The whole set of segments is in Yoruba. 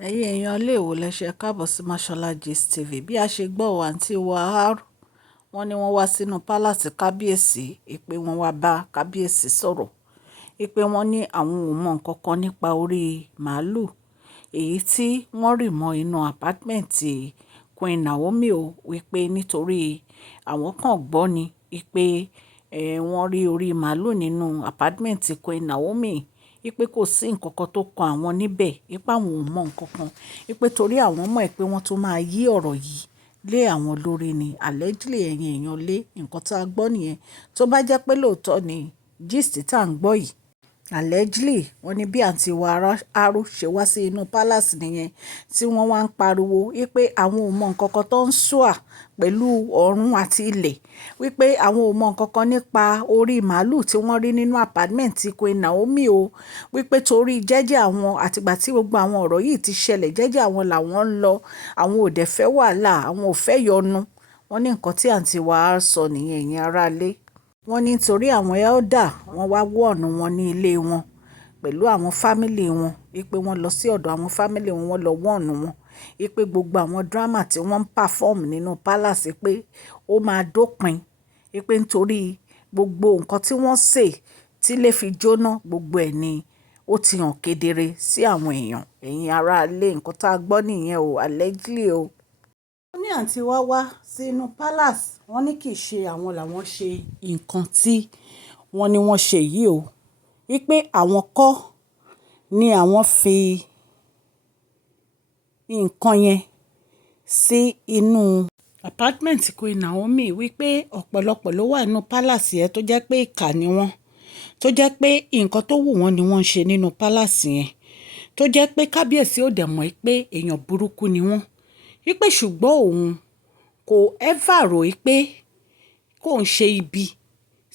ẹ̀yin èèyàn ilé ìwò lẹ́sẹ̀ káàbọ̀ sí Mashola Gist TV. Bí a ṣe gbọ́ àǹtí wa wọ́n ní wọ́n wá sínú pálàsì kábíyèsí ìpè wọ́n wá bá kábíyèsí sọ̀rọ̀ ìpè wọ́n ní àwọn ò mọ nǹkan kan nípa orí màálù èyí tí wọ́n rì mọ́ inú àpátímẹ́ǹtì Queen Naomi o wípé nítorí àwọn kan gbọ́ ni ìpè wọ́n rí orí màálù nínú àpátímẹ́ǹtì Queen Naomi ipe kò sí nǹkan kan tó kan àwọn níbẹ̀ ipe àwọn ò mọ nǹkan kan ipe torí àwọn mọ̀ pé wọ́n tún máa yí ọ̀rọ̀ yìí lé àwọn lórí ni allegedly ẹ̀yin èèyàn lé nǹkan tá a gbọ́ nìyẹn tó bá jẹ́ pé lóòótọ́ ni gist tá à ń gbọ́ yìí allegedly wọ́n ní bí àǹtí wa Aro ṣe wá sí inú palace nìyẹn tí wọ́n wá ń pariwo wípé àwọn ò mọ nǹkan kan tó ń ṣùà pẹ̀lú ọ̀run àti ilẹ̀ wípé àwọn ò mọ nǹkan kan nípa orí màálù tí wọ́n rí nínú apartment Queen Naomi o wípé torí jẹ́jẹ́ àwọn àtìgbà tí gbogbo àwọn ọ̀rọ̀ yìí ti ṣẹlẹ̀ jẹ́jẹ́ àwọn làwọn ń lọ àwọn ò dẹ̀ fẹ́ wàhálà àwọn ò fẹ́ yọnu wọ́n ní nǹkan tí àǹtí wa sọ nìyẹn ìyẹn aráalé wọ́n ní nítorí àwọn elder wọ́n wá wọ̀nù wọn ní ilé wọn pẹ̀lú àwọn fámìlì wọn wípé wọ́n lọ sí ọ̀dọ̀ àwọn fámìlì wọn wọ́n lọ wọ̀nù wọn wípé gbogbo àwọn drama tí wọ́n ń perform nínú palace pé ó máa dópin wípé nítorí gbogbo nǹkan tí wọ́n ṣe tí lè fi jóná gbogbo ẹ̀ ni ó ti hàn kedere sí àwọn èèyàn ẹ̀yin aráalé nǹkan tá a gbọ́ nìyẹn o allegedly o wọ́n ní àǹtí wá wá sínú palace wọ́n ní kì í ṣe àwọn làwọn ṣe nǹkan tí wọ́n ní wọ́n ṣe yìí o wípé àwọn kọ́ ni àwọn fi nǹkan yẹn sí inú apartment Queen Naomi wípé ọ̀pọ̀lọpọ̀ ló wà nínú palace yẹn tó jẹ́ pé ìkà ni wọ́n tó jẹ́ pé nǹkan tó wù wọ́n ni wọ́n ń ṣe nínú palace yẹn tó jẹ́ pé kábíyèsí ò dẹ̀ mọ̀ pé èèyàn burúkú ni wọ́n wípé ṣùgbọ́n òun kò ever rò pé kò ń ṣe ibi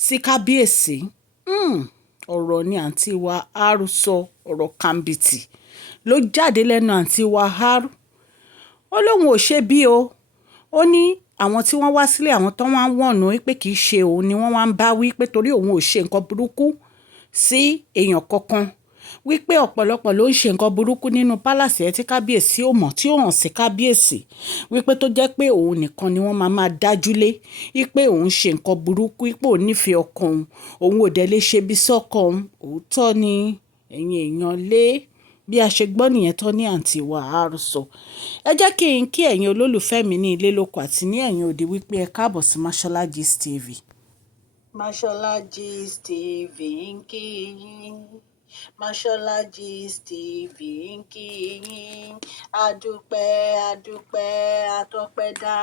sí kábíyèsí ọ̀rọ̀ ni àǹtí wa Aro sọ ọ̀rọ̀ kàǹbìtì ló jáde lẹ́nu àǹtí wa Aro ó lóun ò ṣe bí o ó ní àwọn tí wọ́n wá sílé àwọn tó wá ń wọ̀nù pé kì í ṣe òun ni wọ́n wá ń bá wí pé torí òun ò ṣe nǹkan burúkú sí èèyàn kankan wípé ọ̀pọ̀lọpọ̀ ló ń ṣe nǹkan burúkú nínú pálàsì ẹ̀ tí kábíyèsí ò mọ̀ tí ó hàn sí kábíyèsí wípé tó jẹ́ pé òun nìkan ni wọ́n máa dájú lé wípé òun ṣe nǹkan burúkú wípé òun nífẹ̀ẹ́ ọkọ òun ò dẹ̀ lè ṣe bí sọ́kọ òótọ́ ni ẹ̀yin èèyàn lé bí a ṣe gbọ́ nìyẹn tán ní àǹtí wa Aro sọ ẹ jẹ́ kí ẹ̀yin olólùfẹ́ mi ní ilé lóko àti ní ẹ̀yin òde wípé ẹ káàbọ̀ sí Mashola Gist TV. Mashola Gist TV ń kí yín. Mashola Gist TV ń kí yín adúpẹ́ adúpẹ́ atọ́pẹ́dá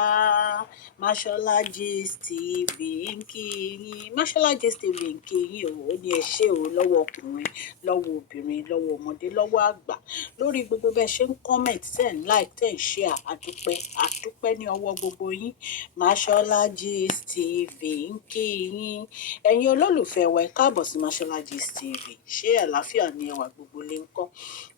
Mashola Gist TV ń kí yín Mashola Gist TV ń kí yín ó ní ẹ ṣé o lọ́wọ́ ọkùnrin lọ́wọ́ obìnrin lọ́wọ́ ọmọdé lọ́wọ́ àgbà lórí gbogbo bẹ́ẹ̀ ṣe ń comment ten like ten share àdúpẹ́ ní ọwọ́ gbogbo yín Mashola Gist TV ń kí yín ẹ̀yin olólùfẹ́ wa ẹ káàbọ̀ sí Mashola Gist TV ṣé àlàáfíà ni ẹwà gbogbo lè ń kọ́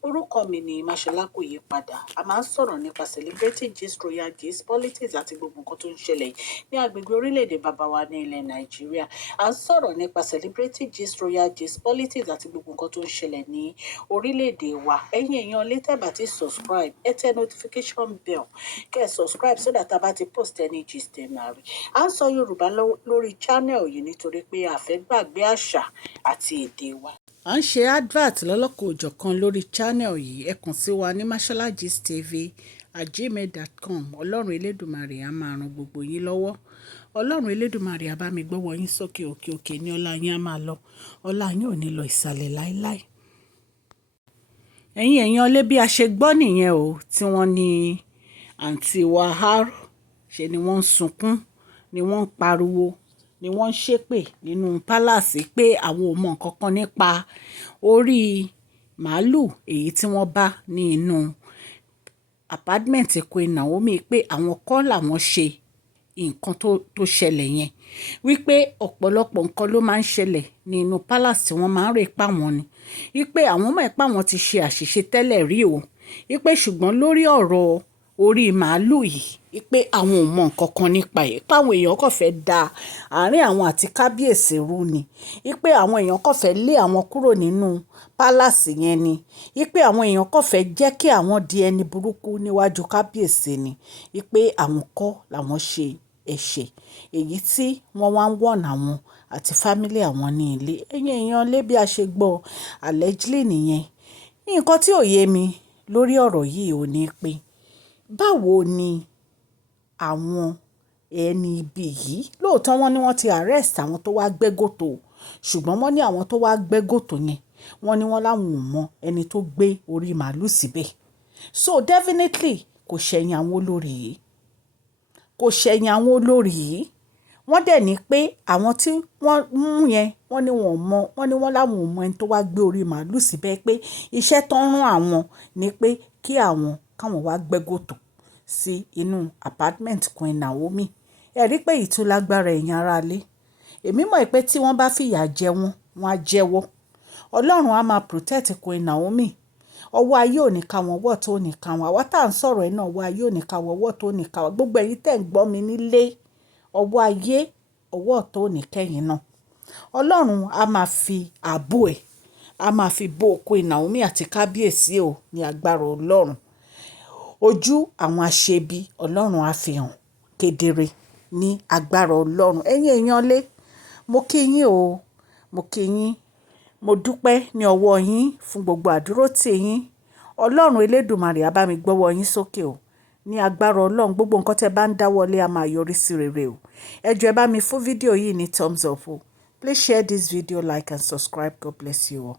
orúkọ mi ni Mashola kò yí padà a máa ń sọ̀rọ̀ nípa celebrity gist royal gist politics àti gbogbo nǹkan tó ń ṣẹlẹ̀ ní agbègbè orílẹ̀-èdè bàbá wa ní ilẹ̀ Nàìjíríà a ń sọ̀rọ̀ nípa celebrity gist royal gist politics àti gbogbo nǹkan tó ń ṣẹlẹ̀ ní orílẹ̀-èdè wa ẹ̀yin èèyàn lè tẹ́ bá ti subscribe ẹ tẹ notification bell kẹ́ ẹ subscribe so that a bá ti post any gist ẹ máa rí à ń sọ Yorùbá lórí channel yìí nítorí pé a fẹ́ gbàgbé àṣà àti èdè wa à ń ṣe advert lọ́lọ́kọ̀ òjọ̀kan lórí channel yìí ẹ kàn sí wa ní Mashola Gist TV @gmail.com ọlọ́run elédùmarè á máa ran gbogbo yín lọ́wọ́ ọlọ́run elédùmarè á bá mi gbọ́wọ́ yín sókè òkè òkè ní ọlá yín á máa lọ ọlá yín ò ní lọ ìsàlẹ̀ láéláé ẹ̀yin èèyàn lé bí a ṣe gbọ́ nìyẹn o tí wọ́n ní àǹtí wa Aro ṣe ni wọ́n ń sunkún ni wọ́n ń pariwo ni wọ́n ń ṣépè nínú pálàsì pé àwọn ò mọ nǹkan kan nípa orí màálù èyí tí wọ́n bá ní inú apartment Queen Naomi pé àwọn kọ́ làwọn ṣe nǹkan tó ṣẹlẹ̀ yẹn wípé ọ̀pọ̀lọpọ̀ nǹkan ló máa ń ṣẹlẹ̀ ní inú palace tí wọ́n máa ń rè pa wọn ni wípé àwọn mọ̀ pé àwọn ti ṣe àṣìṣe tẹ́lẹ̀ rí o wípé ṣùgbọ́n lórí ọ̀rọ̀ orí màálù yìí pé àwọn ò mọ nǹkan kan nípa ẹ̀, pé àwọn èèyàn kàn fẹ́ da àárín àwọn àti kábíyèsí rú ni, pé àwọn èèyàn kàn fẹ́ lé àwọn kúrò nínú pálásì yẹn ni, pé àwọn èèyàn kàn fẹ́ jẹ́ kí àwọn di ẹni burúkú níwájú kábíyèsí ni, pé àwọn kọ́ làwọn ṣe ẹ̀ṣẹ̀ èyí tí wọ́n wá ń wọ̀n àwọn àti fámílì àwọn ní ilé. Ẹ̀yin èèyàn lé bí a ṣe gbọ́ allegedly nìyẹn. Nǹkan tí ò yé mi lórí ọ̀rọ̀ yìí ò ní pé báwo ni àwọn ẹni ibi yìí lóòótọ́ wọ́n ní wọ́n ti arrest àwọn tó wá gbẹ́gòtò, ṣùgbọ́n wọ́n ní àwọn tó wá gbẹ́gòtò yẹn wọ́n ní wọ́n láwọn ò mọ ẹni tó gbé orí màálù síbẹ̀. So definitely kò ṣẹ̀yìn àwọn olórí yìí, kò ṣẹ̀yìn àwọn olórí yìí. Wọ́n dẹ̀ ní pé àwọn tí wọ́n mú yẹn wọ́n ní wọn ò mọ, wọ́n ní wọ́n láwọn ò mọ ẹni tó wá gbé orí màálù síbẹ̀, pé iṣẹ́ tó ń rán àwọn ni pé kí àwọn káwọn wá gbẹ́gòtò sí inú apartment Queen Naomi. Ẹ rí pé ìtúlágbára ẹ̀yin aráalé. Èmi mọ̀ pé tí wọ́n bá fìyà jẹ wọ́n, wọ́n á jẹ́wọ́. Ọlọ́run á máa protect Queen Naomi. Ọwọ́ ayé ò ní ká wọn, ọwọ́ tó ní ká wọn. Àwa tá à ń sọ̀rọ̀ ẹ̀ náà, ọwọ́ ayé ò ní ká wọn, ọwọ́ tó ní ká wọn. Gbogbo ẹ̀yin tẹ̀ ń gbọ́ mi nílé, ọwọ́ ayé, ọwọ́ tó ní kẹ́yìn náà. Ọlọ́run á máa fi ààbò ẹ̀, á máa fi bo Queen Naomi àti kábíyèsí o ní agbára Ọlọ́run. Ojú àwọn aṣebi Ọlọ́run á fi hàn kedere ní agbára Ọlọ́run. Ẹ̀yin èèyàn lé, mo kí yín o, mo kí yín. Mo dúpẹ́ ní ọwọ́ yín fún gbogbo àdúrótì yín. Ọlọ́run Elédùmarè á bá mi gbọ́wọ́ yín sókè o. Ní agbára Ọlọ́run, gbogbo nǹkan tẹ́ bá ń dáwọ́lé á máa yọrí sí rere o. Ẹ jọ̀ọ́ ẹ bá mi fún fídíò yìí ní thumbs up o. Please share this video, like and subscribe. God bless you all.